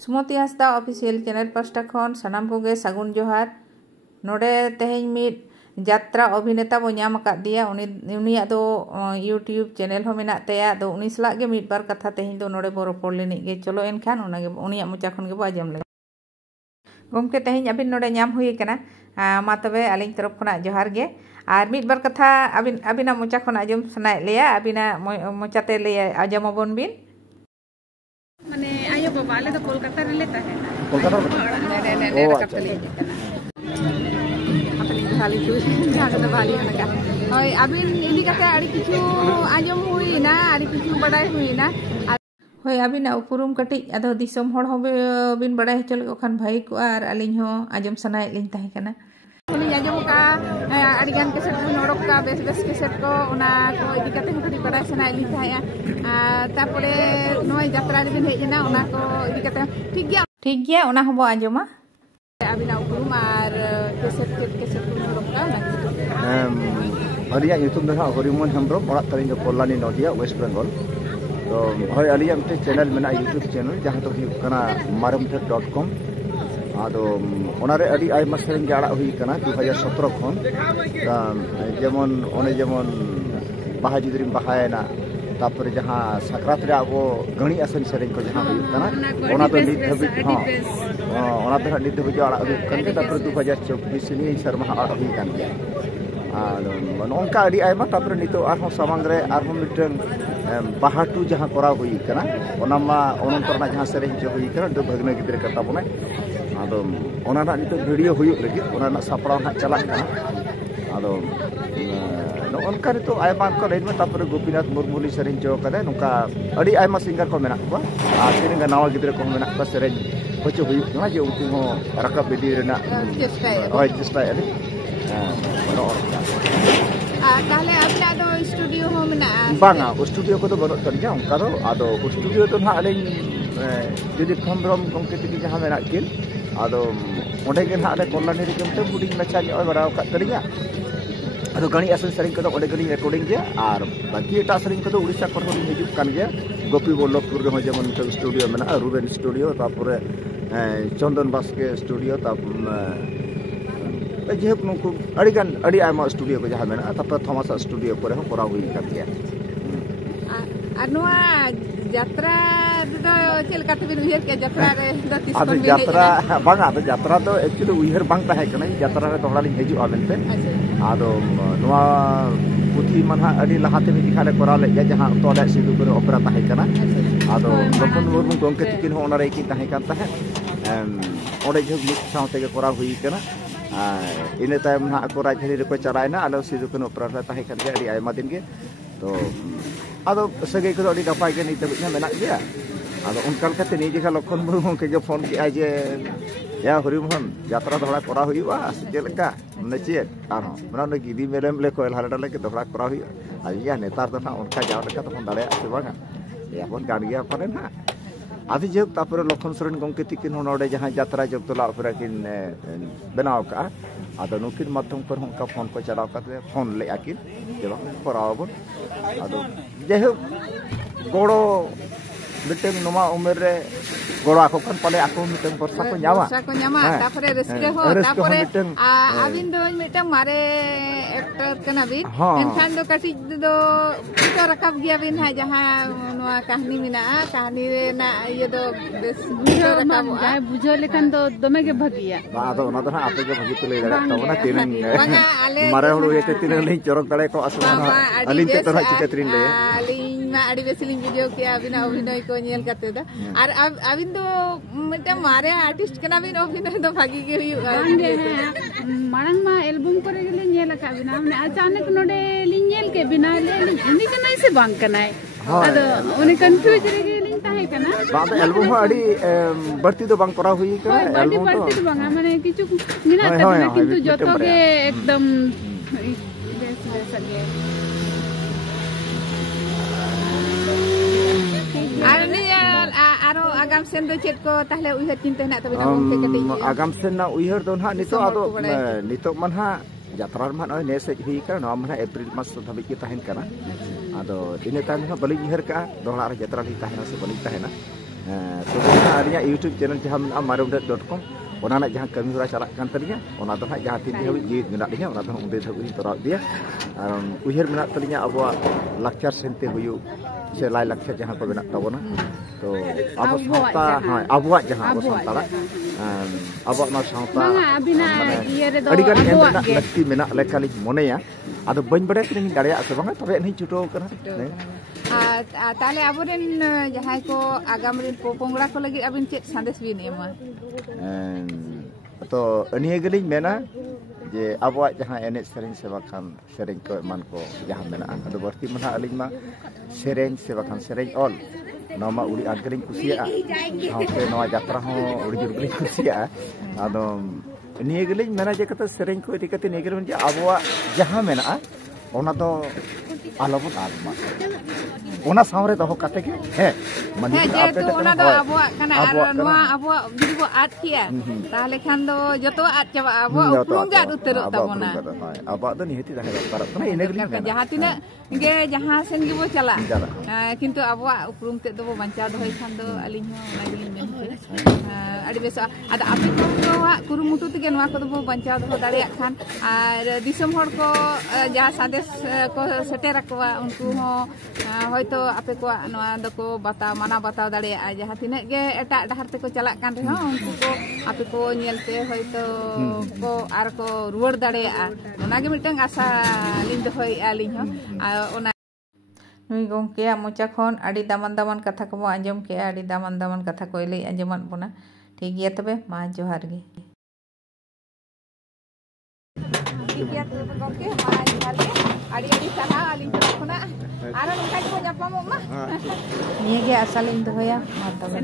सुमति Hansda official channel pasta खन सानाम कोगे सागुन जोहार नोडे तेहेñ मिद यात्रा अभिनेता बो नाम दिया उनिया दो यूट्यूब चैनल हो मेना तया दो उनी सलाग गे मिद बार कथा तेहेñ दो नोडे बो रोपड़ लेनि गे चलो एनखान उनागे उनिया मोचा खन गे बो आजम ले गमके तेहेñ अबिन नोडे नाम हुई कना मा तबे आलिñ तरफ खना जोहार गे और मिद बार कथा अबिना मोचा खन आजम सनाय लेया अबिना मोचाते ले आजम अबन बिन माने आयो बाबा आले तो कोलकाता रे लेता है कोलकाता ने कपले अपनी खाली चूस जागा तो भाली लगा ओय अबिन इदी कते आड़ी किछु आजम हुईना आड़ी किछु बडाय हुईना होय अबिना उपरुम कटि आदो दिसम होड़ हो बिन बडाय हचल ओखान भाई को आर अलिñ हो आजम सनाय लिñ ताहे कना उनी आजम का आड़ी गान केसेट को नोडक का बेस बेस केसेट को उना को इदी कते कटि बडाय सनाय लिñ ताहे तारपरे नोय यात्रा रे बिन हेजना उना को इदी कते ठीक गया उना हो बो आजमा अबिना उपरुम आर केसेट को नोडक का अलिया यूट्यूब दो हरिमोहन हेम्ब्रम ओड़ा तरिñ दो कल्याणी नदिया वेस्ट बेंगल तो होय अलिया मिटे चैनल मेना यूट्यूब चैनल जहां तो हुई कना marumthet.com आदो ओनारे अडी आयमा सेरेñ गे आड़ा हुई कना 2017 खन जेमन ओने जेमन बाहा जुदरिम बाहायना तापरे जहां साकरात रे आबो गणी आसन सेरेñ को जहां हुई कना ओना तो नित धबित ओना तो नित धबित आड़ा हुई कन तापरे 2024 नि शर्मा आड़ा हुई कन गया आदो नोंका अडी आयमा तापरे नितो आरहो सामांग रे आरहो मिटन बाहाटू जहां करा हुई कना ओनामा ओनंतरना जहां सेरेñ जो हुई कना दो भगना गिदरे कता बने आदो ओना नितो वीडियो हुई लगी ओना सापड़ा ना चला कना आदो नोंका नितो आयमा को लेन में तापरे गोपीनाथ मुर्मुली सेरेñ जो कदे नोंका अडी आयमा सिंगर को मेना को आ तिनगा नावा गिदरे को मेना को सेरेñ होचो हुई कना जे उनको हो रकब बेदी रेना चेष्टा अली ताहले अबिना दो स्टूडियो हो मेना बांगा स्टूडियो को तो बनो तनिया उनका दो आदो स्टूडियो तो ना आलिñ जुदी फंद्रम गमके तिगी जहां मेना किन आदो ओंडे गे ना आले कल्याणी रे केमते बुडिंग मचा ᱧᱚᱜ बराव का तरिया आदो गणी आसन सेरेñ को ओंडे गनी रिकॉर्डिंग गया और बाकी एटा सेरेñ को उड़ीसा को होनी हिजुक कान गया गोपी बल्लभपुर रे जेमन मिटे स्टूडियो मेना रूबेन स्टूडियो तारपरे चंदन बास्के स्टूडियो जेहक नुकु अड़ीगान अड़ी आयमा स्टूडियो को जहां मेना तापर थॉमस स्टूडियो पर हो करा हुई का गया अनवा यात्रा दो चेल काते बिन उयहर के यात्रा रे द तिस आदो यात्रा बांगा तो यात्रा तो एक्चुअली उयहर बांग ताहे कना यात्रा रे दोहरा लिñ हेजु आमेनते आदो नवा पुथी मनहा अड़ी लहाते में दिखाले करा ले जहां तोले सिदु को ओपेरा ताहे कना आदो लोकन मुर्मु गंके तिकिन हो ओना रे की ताहे kan ताहे ओडे जग मिट साउते के करा हुई कना इन तायम ना को राजधानी रे को चलायना आलो सिदु को ओपेरा ताहे kan ge अड़ी आयमा दिन के तो आदो सगे को अड़ी नपाय के नित बिना मेना गया आदो उनकाल कते नि जेखा लखन मुर्मु के फोन के जे या हरिमोहन यात्रा दोहरा करा हुईवा जेलका मने चेक आरो मने गिदी मेरेम ले कोयल हालडा ले के दोहरा करा हुई आया नेतार तो ना उनका जाव लका तो दाड़े आसे बागा या बन गान गया परे ना आदि जे तापर लखन सरन गमके तिकिन नोडे जहां यात्रा जगतला ओपेरा किन बनाव का आदो नुकिन माध्यम पर उनका फोन को चलाव करते फोन ले आकिन जे करावबन आदो जे गोड़ो मिटन नमा उमेर रे गोड़ा को कन पाले आको मिटन वर्षा को न्यामा तापरे रस्के हो तापरे आबिन दो मिटन मारे एक्टर कना बिन एनखान दो कटि दो तो रकब गया बिन है जहां नवा कहानी मिना कहानी रे ना ये दो बेस बुझो रकब जाय बुझो लेकन दो दमे के भगिया बादो ना तो आपे के भगी तुले लगा तबना तिरंग मारे होलो ये तिरंग नहीं चरक दड़े को असमा अलिन ते तरह चिकत्रिन ले मा आड़ी बेसिलिंग वीडियो के अबिना अभिनय को नेल करते दा और अबिन दो मिटे मारे आर्टिस्ट कना बिन अभिनय दो भागी के मारंग मा एल्बम करे गेले नेल का बिना हमने अचानक नोडे लिन नेल के बिना ले इनी कनाय से बांग कनाय अदो उनी कंफ्यूज रे गेलिन ताहे कना बाद एल्बम हो आड़ी बढ़ती तो बांग करा हुई का एल्बम बढ़ती तो बांग माने किछु मिना तबना किंतु जतो के एकदम बेस सके आरो आगाम सेन दो चेत को ताहले उइहर चिंता ना तबे ना गमके कटि आगाम सेन ना उइहर दो ना नितो आदो नितो मनहा यात्रा मा नय नेस हुई का ना मनहा अप्रैल मास धबि के ताहेन कना आदो इने तान बलि उइहर का दोहरा रे यात्रा ली ताहेना से बलि ताहेना तो alia YouTube channel jaham marumdet.com ona nak jaham kami hura calak kan talinya ona tu nak jaham tini hawi jid menak dia ona tu unde hawi torau dia uher menak talinya abwa lakchar sente huyu selai lakchar jaham ko benak tabona to abo santa abwa jaham abo santara abwa na santa adi kan menak lakti menak lekali moneya ado bain bade kini daria ase bang tabe ni chuto kana ताले आबोरेन जहां को आगाम रे पोपोंगड़ा को लगी अबिन check संदेश बिन एमा तो अनिए गलिन मेना जे अबवा जहां एने सेरेन सेवा खान सेरेन को मान को जहां मेना अदो बर्ती मना अलिन मा सेरेन सेवा खान सेरेन ऑल नोमा उड़ी आगलिन कुसिया साथे नवा यात्रा हो उड़ी जुरगलिन कुसिया अदो अनिए गलिन मेना जे कत सेरेन को इदी कते नेगरन जे अबवा जहां मेना ओना तो आलोबन आदमा ओना सामरे दहो काते के है माने जे तो ओना दो आबवा कना आर नोआ आबवा जुदी बो आद किया ताले खान दो जतो आद चाबा आबवा उपरुम गा उतरो ताबोना आबवा दो निहति दाहे पारत ना इनेगली जहां तिना गे जहां सेन गे बो चला किंतु आबवा उपरुम ते दो बंचा दोय खान दो अलिन हो ओना गिलिन मेन अडी बेस आदा आपे को कुरुमुटु तगे नोआ को दो बंचा दो दाड़िया खान आर दिसम हड़ को जहां संदेश को सेटेर रखवा उनको हो होयतो आपे को नोआ दको बता माना बताव दाड़िया जहां तिना गे एटा डहर ते को चला कान रे हो उनको को आपे को नेलते होयतो को आर को रुवर दाड़िया ओना गे मिटंग आशा लिन दोय आलिन हो ओना नुई गोंके मोचा खन आड़ी दामान दामान कथा को आंजम के आड़ी दामान दामान कथा को लई आंजमान बोना ठीक गया तबे मा जोहार गे ठीक गया तबे गोंके मा जोहार गे आड़ी आड़ी सना आलिन खना आरो नंका को जापामो मा निये गे आशा लिन दोया मा तबे